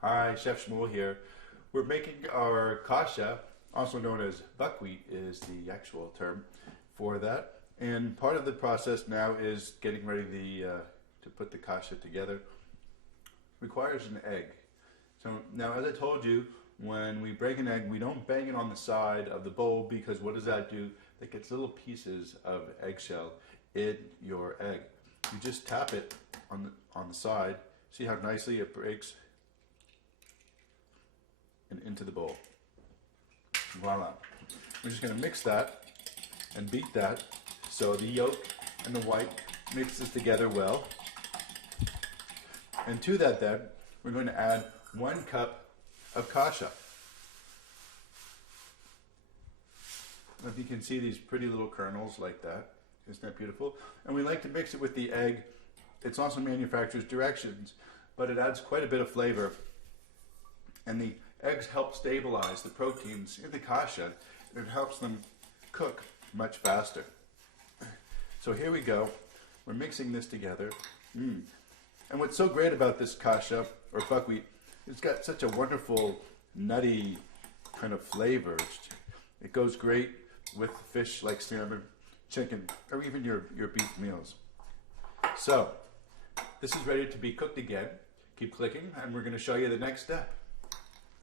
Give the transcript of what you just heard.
Hi, Chef Shmuel here. We're making our kasha, also known as buckwheat is the actual term for that. And part of the process now is getting ready to put the kasha together. Requires an egg. So now, as I told you, when we break an egg, we don't bang it on the side of the bowl because what does that do? That gets little pieces of eggshell in your egg. You just tap it on the side. See how nicely it breaks and into the bowl. Voila. We're just going to mix that and beat that so the yolk and the white mixes together well. And to that then, we're going to add 1 cup of kasha. If you can see these pretty little kernels like that, isn't that beautiful? And we like to mix it with the egg. It's also manufacturer's directions, but it adds quite a bit of flavor. And the eggs help stabilize the proteins in the kasha, and it helps them cook much faster. So here we go. We're mixing this together. And what's so great about this kasha, or buckwheat, it's got such a wonderful, nutty kind of flavor. It goes great with fish like salmon, chicken, or even your beef meals. So, this is ready to be cooked again. Keep clicking, and we're going to show you the next step.